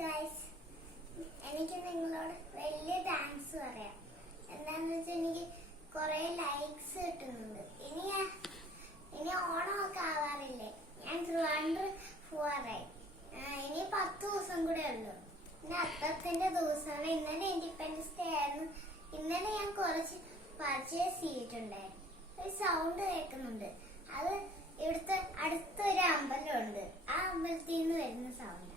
Guys, എനിക്ക് നിങ്ങളോട് വലിയ താങ്ക്സ് പറയാം. എന്താണെന്ന് വെച്ചാൽ എനിക്ക് കുറെ ലൈക്സ് കിട്ടുന്നുണ്ട്. ഇനി ഓണമൊക്കെ ആവാറില്ലേ, ഞാൻ ട്രിവാൻഡ്രം പോവാറായി. ഇനി 10 ദിവസം കൂടെ ഉള്ളു. പിന്നെ അത്തത്തിന്റെ ദിവസമാണ്. ഇന്നലെ ഇൻഡിപെൻഡൻസ് ഡേ ആയിരുന്നു. ഇന്നലെ ഞാൻ കുറച്ച് പർച്ചേസ് ചെയ്തിട്ടുണ്ടായിരുന്നു. ഒരു സൗണ്ട് കേൾക്കുന്നുണ്ട്. അത് ഇവിടുത്തെ അടുത്തൊരു അമ്പലമുണ്ട്. ആ അമ്പലത്തിൽ നിന്ന് വരുന്ന സൗണ്ട്.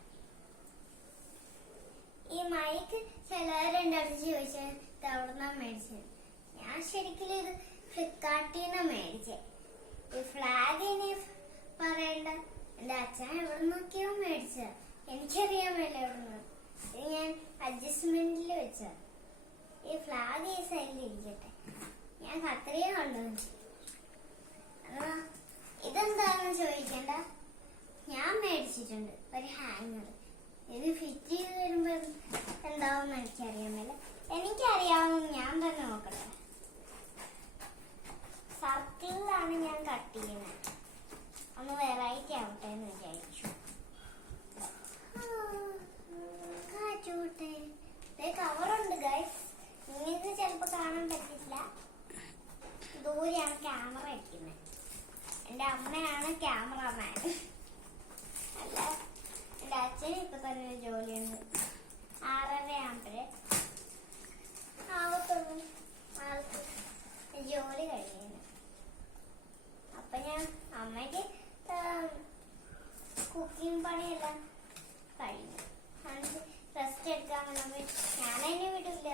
ഈ മൈക്ക് ചിലവരെന്റെ അടുത്ത് ചോദിച്ചാൽ ഇത് എവിടുന്നാ മേടിച്ചത്. ഞാൻ ശരിക്കും ഇത് ഫ്ലിപ്കാർട്ടിൽ നിന്ന് മേടിച്ചേ. ഈ ഫ്ലാഗ് ഇനി പറയണ്ട, എന്റെ അച്ഛൻ എവിടെ നോക്കിയോ മേടിച്ചത്. എനിക്കറിയാൻ മേല എവിടുന്ന്. ഇത് ഞാൻ അഡ്ജസ്റ്റ്മെന്റിൽ വെച്ച. ഈ ഫ്ലാഗ് ഈ സൈഡിൽ ഇരിക്കട്ടെ. ഞാൻ അത്രയും കൊണ്ടുവന്നു. ഇതെന്താണെന്ന് ചോദിക്കണ്ട, ഞാൻ മേടിച്ചിട്ടുണ്ട് ഒരു ഹാങ്ങർ. ഇത് ഫിറ്റ് ചെയ്ത് വരുമ്പോ എന്താവും എനിക്കറിയാൻ മേല. എനിക്കറിയാവുന്ന ഞാൻ തന്നെ നോക്കട്ടെ. സർക്കിളിലാണ് ഞാൻ കട്ട് ചെയ്യുന്നത്. ഒന്ന് വെറൈറ്റി ആവട്ടെ എന്ന് വിചാരിച്ചു. കാറ്റോട്ടെ. കവറുണ്ട് ഗൈസ്. നിങ്ങൾക്ക് ചിലപ്പോ കാണാൻ പറ്റില്ല. ദൂരെയാണ് ക്യാമറ വയ്ക്കുന്നത്. എന്റെ അമ്മയാണ് ക്യാമറമാൻ. അല്ല, എന്റെ അച്ഛന് ഇപ്പൊ തന്നെ ഒരു ജോലിയുണ്ട്. 6:30 ആകുമ്പോഴേ ആവത്തുള്ളൂ ആൾക്ക് ജോലി കഴിയുന്നു. അപ്പൊ ഞാൻ അമ്മയ്ക്ക് കുക്കിംഗ് പണിയെല്ലാം കഴിഞ്ഞു. റെസ്റ്റ് എടുക്കാൻ വന്നപ്പോ ഞാനെന്നെ വിടില്ല.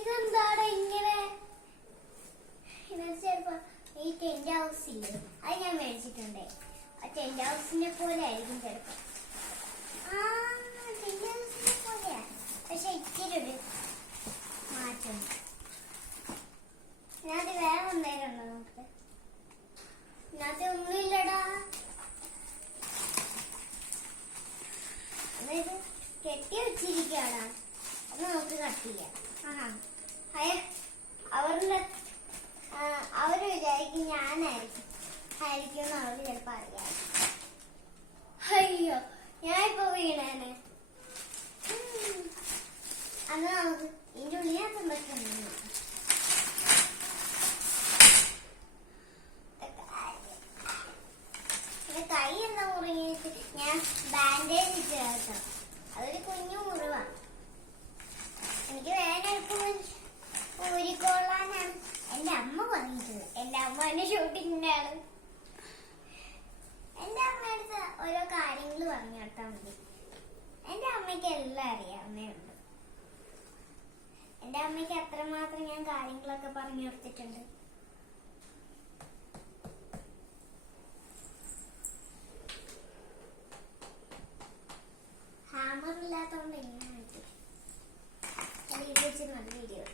ഇതെന്താടാ ഇങ്ങനെ? ചിലപ്പോ ഈ ടെന്റ് ഹൗസ് ഇല്ലേ, അത് ഞാൻ മേടിച്ചിട്ടുണ്ടേ. ആ ടെന്റ് ഹൗസിനെ പോലെ ആയിരിക്കും ചിലപ്പോ. ടെന്റ് ഹൗസിനെ പോലെയാ, പക്ഷെ ഇച്ചിരി ഒരു മാറ്റം. ഇതിനകത്ത് വേറെ എന്തെങ്കിലും ഉണ്ടോ നമുക്ക്? ഇതിനകത്ത് ഒന്നുമില്ലടാ. അതായത് കെട്ടി വെച്ചിരിക്കുകയാണ്. അത് നമുക്ക് കട്ടില്ല. അവര് വിചാരിക്കും ഞാനായിരിക്കും എന്ന് അവര് ചിലപ്പോ അറിയാം. അയ്യോ, ഞാനിപ്പോ വീണേനെ. അന്ന് നമുക്ക് ഇതിന്റെ ഉള്ളിനകത്ത് എന്തൊക്കെ കൈ എന്താ മുറിഞ്ഞിട്ട് ഞാൻ ബാൻഡേജ് ഇട്ട് കേട്ടോ. അതൊരു കുഞ്ഞു മുറിവാണ്. എനിക്ക് വേനെടുക്കുമ്പോൾ ഊരിക്കൊള്ളാനാണ് എന്റെ അമ്മ പറഞ്ഞിട്ടത്. എന്റെ അമ്മ എന്നെ ഷൂട്ടിങ്ങിനാണ്. എന്റെ അമ്മയുടെ ഓരോ കാര്യങ്ങൾ പറഞ്ഞു കേട്ടാ മതി. എന്റെ അമ്മയ്ക്ക് എല്ലാം അറിയാവുന്നതുണ്ട്. എന്റെ അമ്മയ്ക്ക് അത്രമാത്രം ഞാൻ കാര്യങ്ങളൊക്കെ പറഞ്ഞു കൊടുത്തിട്ടുണ്ട്. ഹാമർ ഇല്ലാത്തോണ്ട് എങ്ങനെ വെച്ച് നല്ല വീഡിയോ.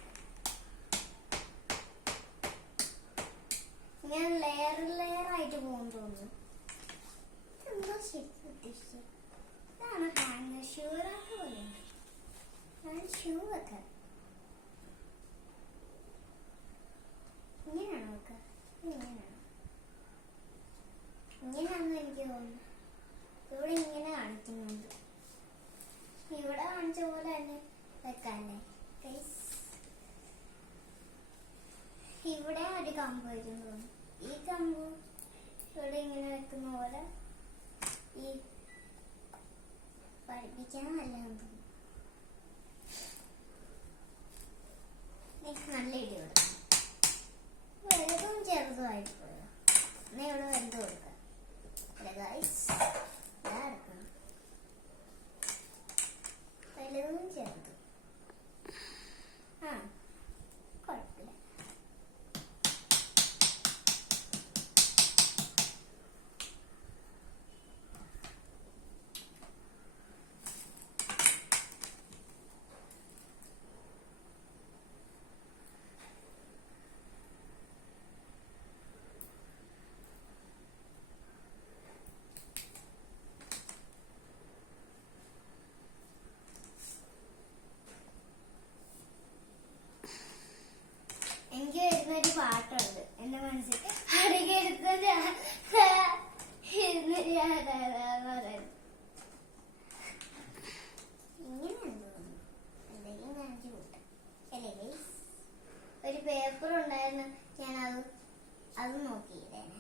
ഞാൻ ലെയർ ആയിട്ട് പോകുന്നു തോന്നുന്നു. എന്തോ ശരിക്കും ഉദ്ദേശിച്ചത്. ഇതാണ് ഹാങ്ങർ. ഷൂറാക്ക് പോലെയുണ്ട്. ഞാൻ ഷൂ വെക്കാം. ഇങ്ങനെയാണോ വെക്കുക? ഇങ്ങനെയാണെന്ന് എനിക്ക് തോന്നുന്നു. ഇവിടെ ഇങ്ങനെ കാണിക്കുന്നുണ്ട്. ഇവിടെ കാണിച്ച പോലെ തന്നെ വെക്കാല്ലേ? ഇവിടെ ഒരു കമ്പ് വരും തോന്നുന്നു. ഈ കമ്പ് ഇവിടെ ഇങ്ങനെ വെക്കുന്ന പോലെ ഈ പഠിപ്പിക്കാൻ നല്ലതെന്ന് തോന്നുന്നു. നല്ല ഇടി കൊടുക്കാം. വലുതും ചെറുതുമായിട്ട് പോയോ? എന്നാ ഇവിടെ വലുത് കൊടുക്കാം. വലുതും ചെറുതും. കുഴപ്പമില്ല. നോക്കിയതേനെ.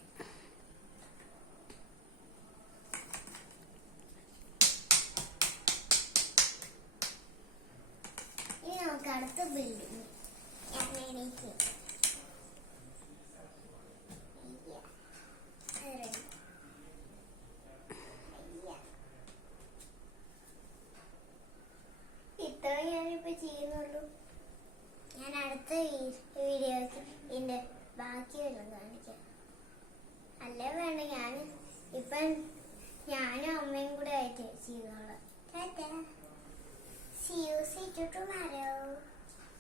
ഇനി നമുക്ക് അടുത്ത ബിൽഡിംഗ്. ഞാൻ എണീറ്റ് ഇത്ര ഞാനിപ്പോ ചെയ്യുന്നുള്ളൂ. ഞാൻ അടുത്ത വീഡിയോക്ക് ഇതിന്റെ ബാക്കിയെല്ലാം കാണിക്കാം. അല്ലേ വേണ്ട, ഇപ്പം ഞാനും അമ്മയും കൂടെ ആയിട്ട് ചെയ്തോളാം. See you tomorrow.